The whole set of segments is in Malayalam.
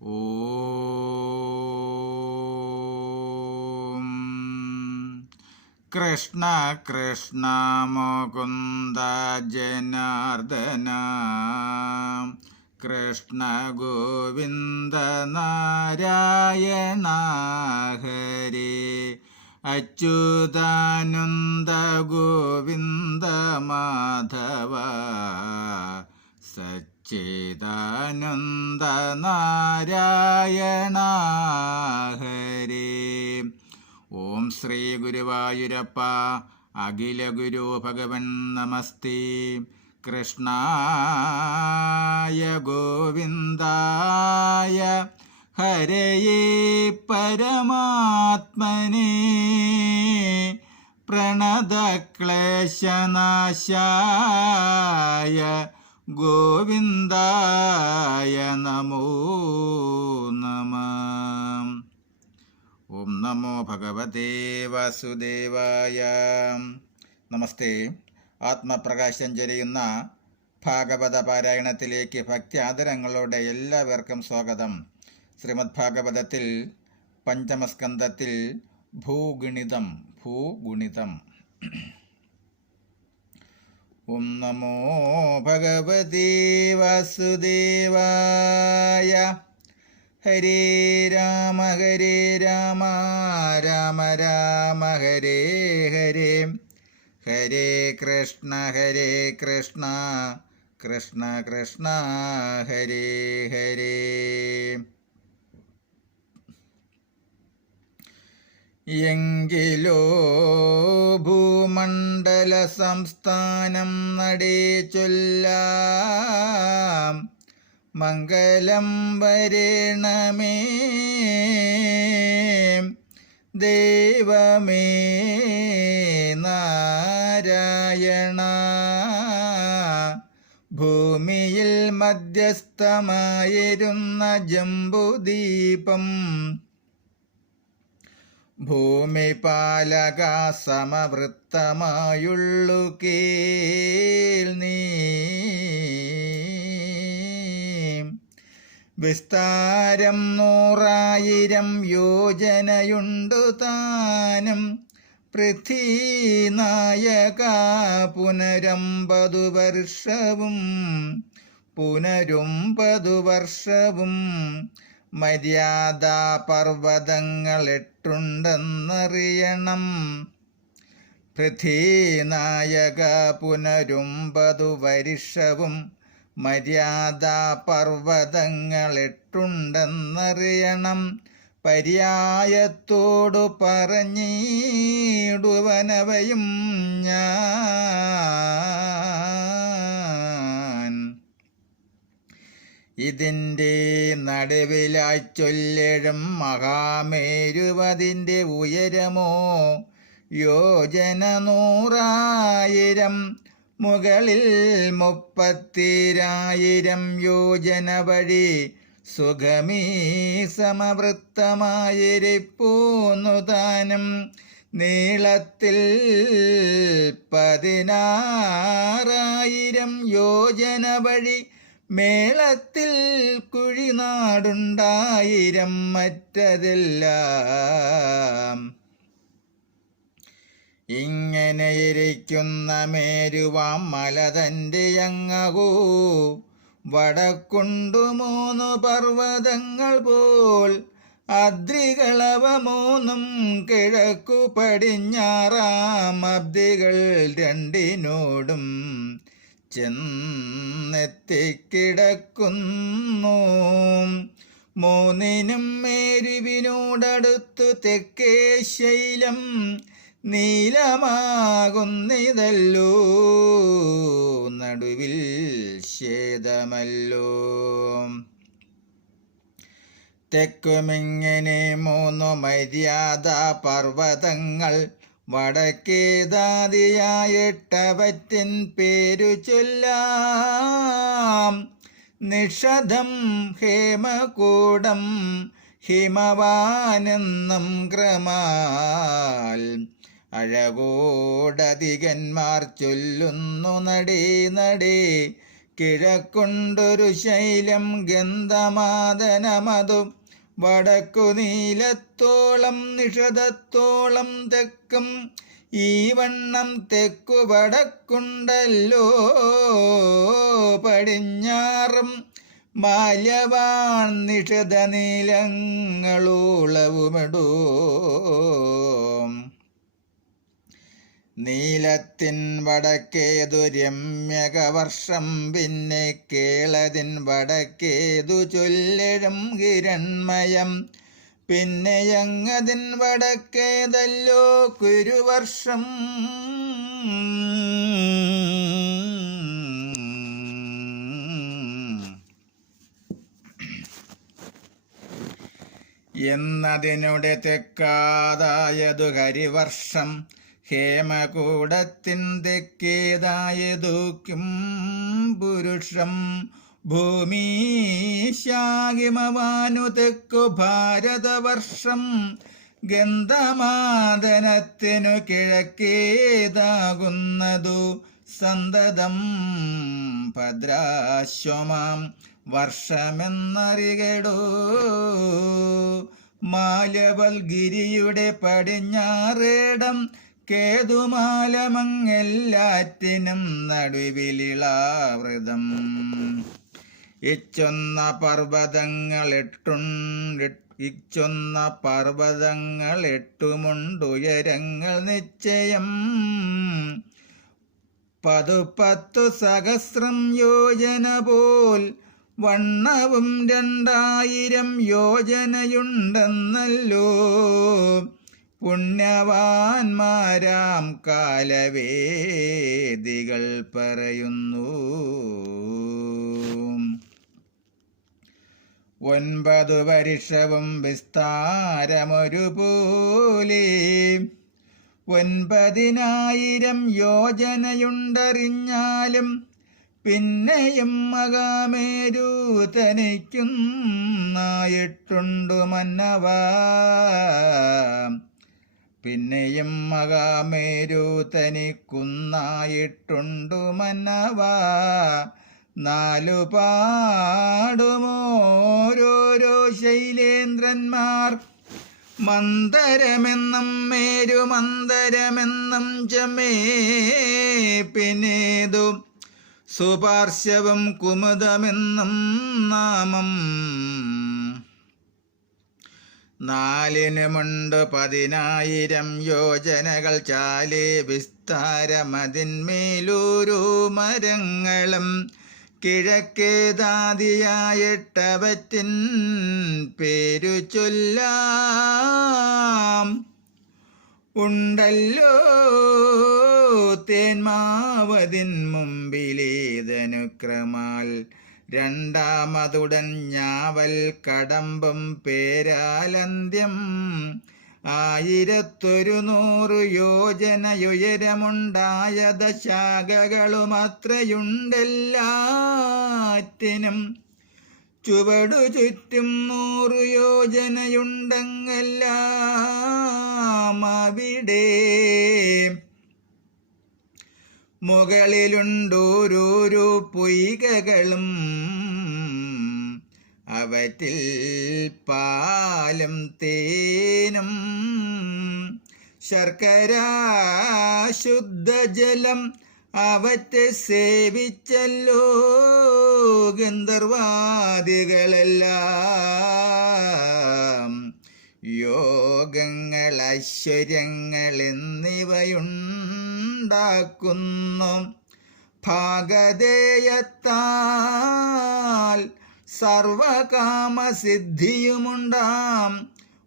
ഓം കൃഷ്ണ കൃഷ്ണ മുകുന്ദ ജനാർദ്ദന കൃഷ്ണ ഗോവിന്ദ നാരായണ ഹരേ അച്യുതാനന്ദ ഗോവിന്ദ മാധവ സച്ചിദാനന്ദ നാരായണ ഹരേ. ഓം ശ്രീ ഗുരുവായൂരപ്പ അഖില ഗുരു ഭഗവൻ നമസ്തേ. കൃഷ്ണായ ഗോവിന്ദായ ഹരയേ പരമാത്മനേ പ്രണതക്ലേശനാശായ ഗോവിന്ദായ നമോ നമഃ. ഓം നമോ ഭഗവതേ വാസുദേവായ. നമസ്തേ. ആത്മപ്രകാശം ചൊരിയുന്ന ഭാഗവത പാരായണത്തിലേക്ക് ഭക്തി ആദരങ്ങളോടെ എല്ലാവർക്കും സ്വാഗതം. ശ്രീമദ് ഭാഗവതത്തിൽ പഞ്ചമസ്കന്ധത്തിൽ ഭൂഗുണിതം. ഓം നമോ ഭഗവതേ വാസുദേവായ. ഹരേ രാമ രാമ രാമ ഹരേ ഹരേ. ഹരേ കൃഷ്ണ കൃഷ്ണ കൃഷ്ണ ഹരേ ഹരേ. എങ്കിലോ ഭൂമണ്ഡല സംസ്ഥാനം നടേ ചൊല്ലാം മംഗളം വരേണമേ ദൈവമേ നാരായണ. ഭൂമിയിൽ മധ്യസ്ഥമായിരുന്ന ജംബുദീപം ഭൂമിപാലക സമവൃത്തമായുള്ളു കേൾ നീ. വിസ്താരം 100,000 യോജനയുണ്ടു താനും. പൃഥ്വീനായക പുനരമ്പതു വർഷവും മര്യാദാ പർവ്വതങ്ങൾ 8 പൃഥ്വീനായക പുനരുമ്പതു വർഷവും മര്യാദാ പർവ്വതങ്ങൾ 8 പര്യായത്തോടു പറഞ്ഞിടുവനവയും ഞാൻ. ഇതിൻ്റെ നടുവിലായി ചൊല്ലിടും മഹാമേരുവതിൻ്റെ ഉയരമോ യോജന 100,000. മുകളിൽ 30,000 യോജന വഴി സുഖമീ സമവൃത്തമായിരിപ്പോന്നു താനും. നീളത്തിൽ 16,000 യോജന വഴി മേളത്തിൽ കുഴിനാടുണ്ടായിരം മറ്റതെല്ലാം. ഇങ്ങനെയിരിക്കുന്ന മേരുവാം മല തൻ്റെ അങ്ങകൂ വടക്കുണ്ടു 3 പർവ്വതങ്ങൾ പോൽ. അദ്രികളവ 3 കിഴക്കു പടിഞ്ഞാറാം അബ്ദികൾ 2 ചെന്നെത്തിക്കിടക്കുന്നു. 3 മേരുവിനോടടുത്തു തെക്കേ ശൈലം നീലമാകുന്നിതല്ലോ. നടുവിൽ ശ്വേതമല്ലോ. തെക്കുമിങ്ങനെ 3 മര്യാദാ പർവ്വതങ്ങൾ. വടക്കേതാദിയായിട്ടവറ്റിൻ പേരു ചൊല്ലാം. നിഷധം ഹേമകൂടം ഹിമവാനെന്നും ക്രമാൽ. അഴകോടധികന്മാർ ചൊല്ലുന്നു നടേ കിഴക്കൊണ്ടൊരു ശൈലം ഗന്ധമാദനമതു വടക്കു നീലത്തോളം നിഷധത്തോളം തെക്കും ഈ വണ്ണം തെക്കു വടക്കുണ്ടല്ലോ പടിഞ്ഞാറും മാല്യവാൻ നിഷധ നീലങ്ങളുളവുമിടൂ നീലത്തിൻ വടക്കേതു രമ്യകവർഷം പിന്നെ കേളതിൻ വടക്കേതു ചൊല്ലിടും ഹിരൺമയം പിന്നെ ഞങ്ങതിൻ വടക്കേതല്ലോ കുരുവർഷം എന്നതിനുടെ തെക്കാതായതു ഹരിവർഷം ഹേമകൂടത്തിൻ തെക്കേതായതു കിം പുരുഷം ഭൂമിശാകിമവാനു തെക്കു ഭാരതവർഷം ഗന്ധമാദനത്തിനു കിഴക്കേതാകുന്നതു സന്തതം ഭദ്രാശ്വമാം വർഷമെന്നറികടോ മാലവൽഗിരിയുടെ പടിഞ്ഞാറേടം കേതുമാലമങ്ങെല്ലാറ്റിനും നടുവിലിളാവൃതം ഇച്ചൊന്ന പർവ്വതങ്ങൾ എട്ടുമുണ്ടുയരങ്ങൾ നിശ്ചയം 10 സഹസ്രം യോജന പോൽ വണ്ണവും 2000 യോജനയുണ്ടെന്നല്ലോ പുണ്യവാന്മാരാം കാലവേദികൾ പറയുന്നു. 9 വർഷവും വിസ്താരമൊരുപോലെ 9000 യോജനയുണ്ടറിഞ്ഞാലും പിന്നെയും മകാമേരു തനിക്കുന്നായിട്ടുണ്ടു മന്നവ പിന്നെയും മകാമേരു തനിക്കുന്നായിട്ടുണ്ടു മന്നവ 4 പാടുമോരോരോ ശൈലേന്ദ്രന്മാർ മന്ദരമെന്നും മേരുമന്ദരമെന്നും ചമേ പിന്നേതു സുപാർശ്വവും കുമുദമെന്നും നാമം 4-നുമുണ്ട് 10,000 യോജനകൾ ചാലേ വിസ്താരമതിന്മേലൂരു മരങ്ങളും കിഴക്കേതാദിയായിട്ടവറ്റിൻ പേരു ചൊല്ലാം ഉണ്ടല്ലോ തേന്മാവതിൻ മുമ്പിലേതനുക്രമാൽ രണ്ടാമതുടൻ ഞാവൽ കടമ്പും പേരാലന്ത്യം 1100 യോജനയുയരമുണ്ടായത ശാഖകളുമത്രയുണ്ടെല്ലാറ്റിനും ചുവടു ചുറ്റും 100 യോജനയുണ്ടെല്ലാം അവിടെ മുകളിലുണ്ടോരോരോ പൊയ്കകളും അവറ്റിൽ പാലും തേനും ശർക്കര ശുദ്ധജലം അവറ്റെ സേവിച്ചല്ലോ ഗന്ധർവാദികളെല്ലാം യോഗങ്ങൾ ഐശ്വര്യങ്ങൾ എന്നിവയുണ്ടാക്കുന്നു ഭാഗധേയത്താൽ സർവകാമസിദ്ധിയുമുണ്ടാം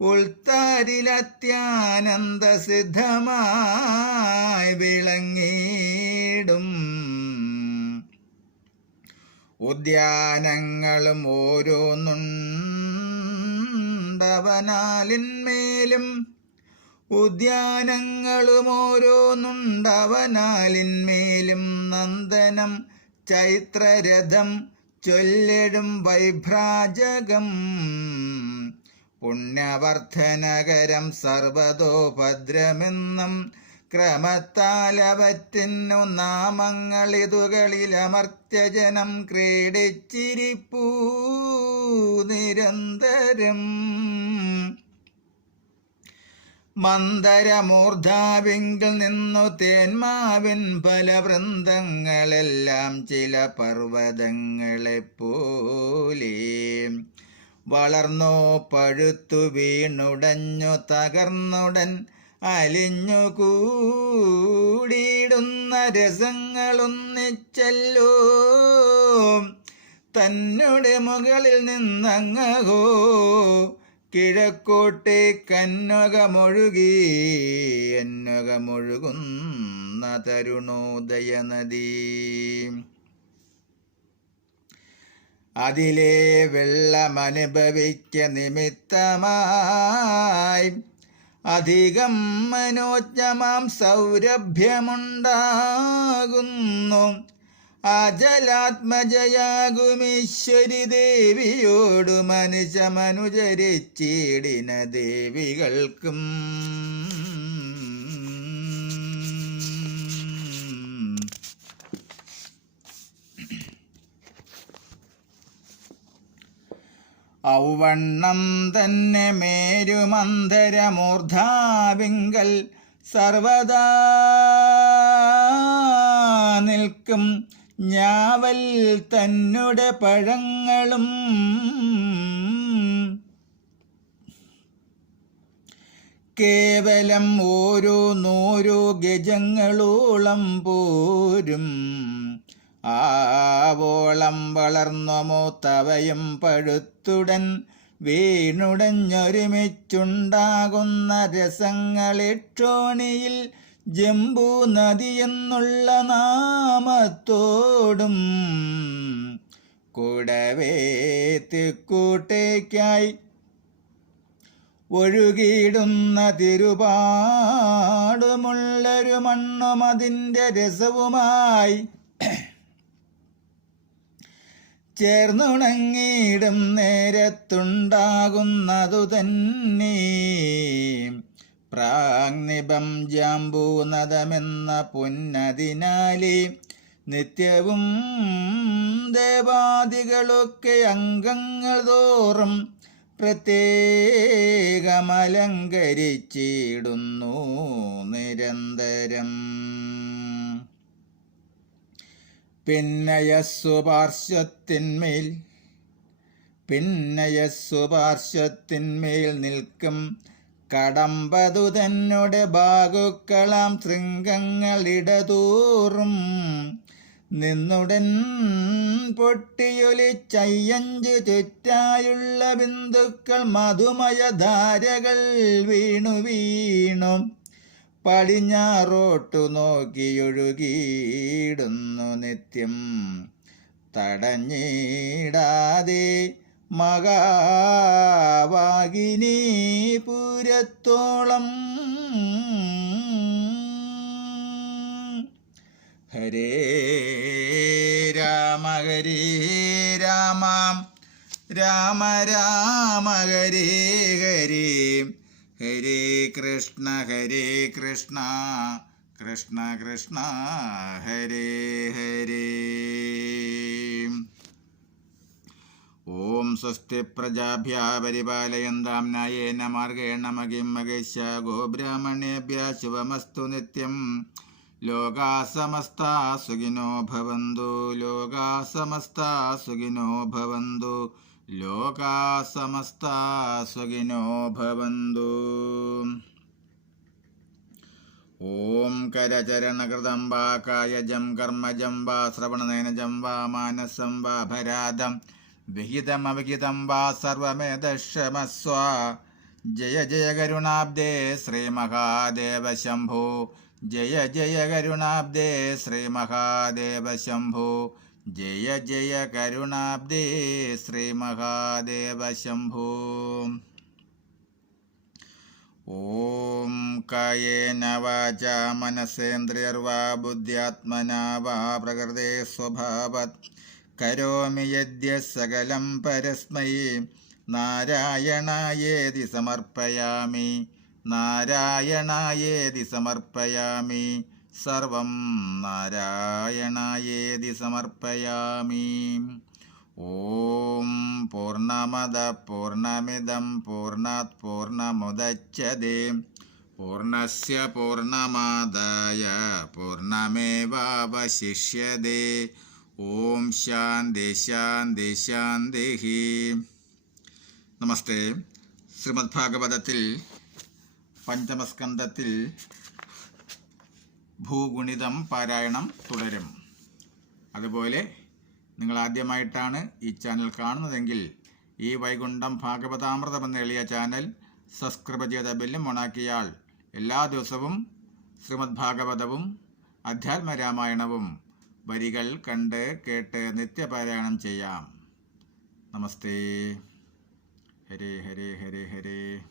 ഉൾത്താരിലത്യാനന്ദസിദ്ധമായി വിളങ്ങിടും ഉദ്യാനങ്ങളും ഓരോന്നുണ്ടവനാലിന്മേലും നന്ദനം ചൈത്രരഥം ചൊല്ലിടും വൈഭ്രാജകം പുണ്യവർദ്ധനകരം സർവതോ ഭദ്രമെന്നും ക്രമത്താലവറ്റിന്നു നാമങ്ങളിതുകളിലമർത്യജനം ക്രീഡിച്ചിരിപ്പൂ നിരന്തരം. മന്ദരമൂർധാവിങ്കിൽ നിന്നു തേന്മാവിൻ ഫലവൃന്ദങ്ങളെല്ലാം ചില പർവ്വതങ്ങളെപ്പോലെ വളർന്നോ പഴുത്തു വീണുടഞ്ഞു തകർന്നുടൻ അലിഞ്ഞു കൂടിയിടുന്ന രസങ്ങളൊന്നിച്ചല്ലോ തന്നെ മുകളിൽ നിന്നങ്ങോ കിഴക്കോട്ടേ കന്നകമൊഴുകി എന്നകമൊഴുകുന്ന തരുണോദയ നദി. അതിലെ വെള്ളമനുഭവിക്ക നിമിത്തമായി അധികം മനോജ്ഞമാം സൗരഭ്യമുണ്ടാകുന്നു. അജലാത്മജയാകുമീശ്വരി ദേവിയോടു മനുജമനുചരിച്ചിടിന ദേവികൾക്കും. ഔവണ്ണം തന്നെ മേരുമന്ധരമൂർധാവിങ്കൽ സർവദാ നിൽക്കും ഞാവൽ തന്നെ പഴങ്ങളും കേവലം ഓരോ 100 ഗജങ്ങളോളം പോരും. ആവോളം വളർന്നു മൂത്തവയും പഴുത്തുടൻ വീണുടഞ്ഞൊരുമിച്ചുണ്ടാകുന്ന രസങ്ങളിക്ഷോണിയിൽ ജംബൂ നദി എന്നുള്ള നാമത്തോടും കൂടവേ തെക്കൂട്ടേക്കായി ഒഴുകിയിടുന്ന തിരുപാടുമുള്ളൊരു മണ്ണും അതിൻ്റെ രസവുമായി ചേർന്നുണങ്ങിയിടും നേരത്തുണ്ടാകുന്നതു തന്നെ പ്രാഗ്നിപം ജാംബൂനദമെന്ന പുന്നതിനാലേ നിത്യവും ദേവാദികളൊക്കെ അംഗങ്ങൾ തോറും പ്രത്യേകമലങ്കരിച്ചിടുന്നു നിരന്തരം. പിന്നയസ്സുപാർശ്വത്തിന്മേൽ നിൽക്കും കടമ്പതു തന്നെ ബാഹുക്കളാം ശൃംഗങ്ങളിടതോറും നിന്നുടൻ പൊട്ടിയൊലിച്ചയ്യഞ്ചു ചുറ്റായുള്ള ബിന്ദുക്കൾ മധുമയധാരകൾ വീണു പടിഞ്ഞാറോട്ടു നോക്കിയൊഴുകിയിടുന്നു നിത്യം തടഞ്ഞിടാതെ മഹാവാഗിനി പൂരത്തോളം. ഹരേ രാമ ഹരേ രാമ രാമ രാമ ഹരേ ഹരേ ഹരേ കൃഷ്ണ കൃഷ്ണ കൃഷ്ണ ഹരേ ഹരേ. ഓം സ്വസ്തി പ്രജാഭ്യ പരിപാലയന്താം ന്യായേന മാർഗേണ മഹിം മഹേശ ഗോബ്രാഹ്മണേഭ്യ ശുഭമസ്തു നിത്യം. ലോകാ സമസ്താ സുഖിനോ ഭവന്തു ലോകാ സമസ്താ സുഖിനോ ഭവന്തു ലോകാ സമസ്താ സുഖിനോ ഭവന്തു. ഓം കരചരണകൃതം വാ കായജം കർമ്മജം വാ ശ്രവണനയനജം വാ മാനസം വാ ഭരാദം വിഹിതമവിഹിതം വാ സർവമേതക്ഷമസ്വ. ജയ ജയ കരുണാബ്ദേ ശ്രീ മഹാദേവ ശംഭോ ജയ ജയ കരുണാബ്ദേ ശ്രീ മഹാദേവ ശംഭോ ജയ ജയ കരുണാബ്ദേ ശ്രീ മഹാദേവ ശംഭോ. ഓം കായേന വാചാ മനസേന്ദ്രിയർവാ ബുദ്ധ്യാത്മനാ വാ പ്രകൃതേ സ്വഭാവത് കരോമി യദ്യ സകലം പരസ്മൈ നാരായണായേതി സമർപ്പയാമി നാരായണായേതി സമർപ്പയാമി. സർവം നാരായണായേതി സമർപ്പയാമി. ഓം പൂർണ്ണമദ പൂർണ്ണമിദം പൂർണ്ണാത് പൂർണ്ണമുദച്യതേ പൂർണ്ണസ്യ പൂർണ്ണമാദായ പൂർണ്ണമേവാവശിഷ്യതേ. ഓം ശാന്തി ശാന്തി ശാന്തി. നമസ്തേ. ശ്രീമദ് ഭാഗവതത്തിൽ പഞ്ചമസ്കന്ധത്തിൽ ഭൂഗുണിതം പാരായണം തുടരും. അതുപോലെ നിങ്ങൾ ആദ്യമായിട്ടാണ് ഈ ചാനൽ കാണുന്നതെങ്കിൽ ഈ വൈകുണ്ഠം ഭാഗവതാമൃതം എന്ന എളിയ ചാനൽ സബ്സ്ക്രൈബ് ചെയ്ത ബെല്ലും ഓണാക്കിയാൽ എല്ലാ ദിവസവും ശ്രീമദ് ഭാഗവതവും അധ്യാത്മരാമായണവും വരികൾ കണ്ട് കേട്ട് നിത്യപാരായണം ചെയ്യാം. നമസ്തേ. ഹരേ ഹരേ ഹരേ ഹരേ.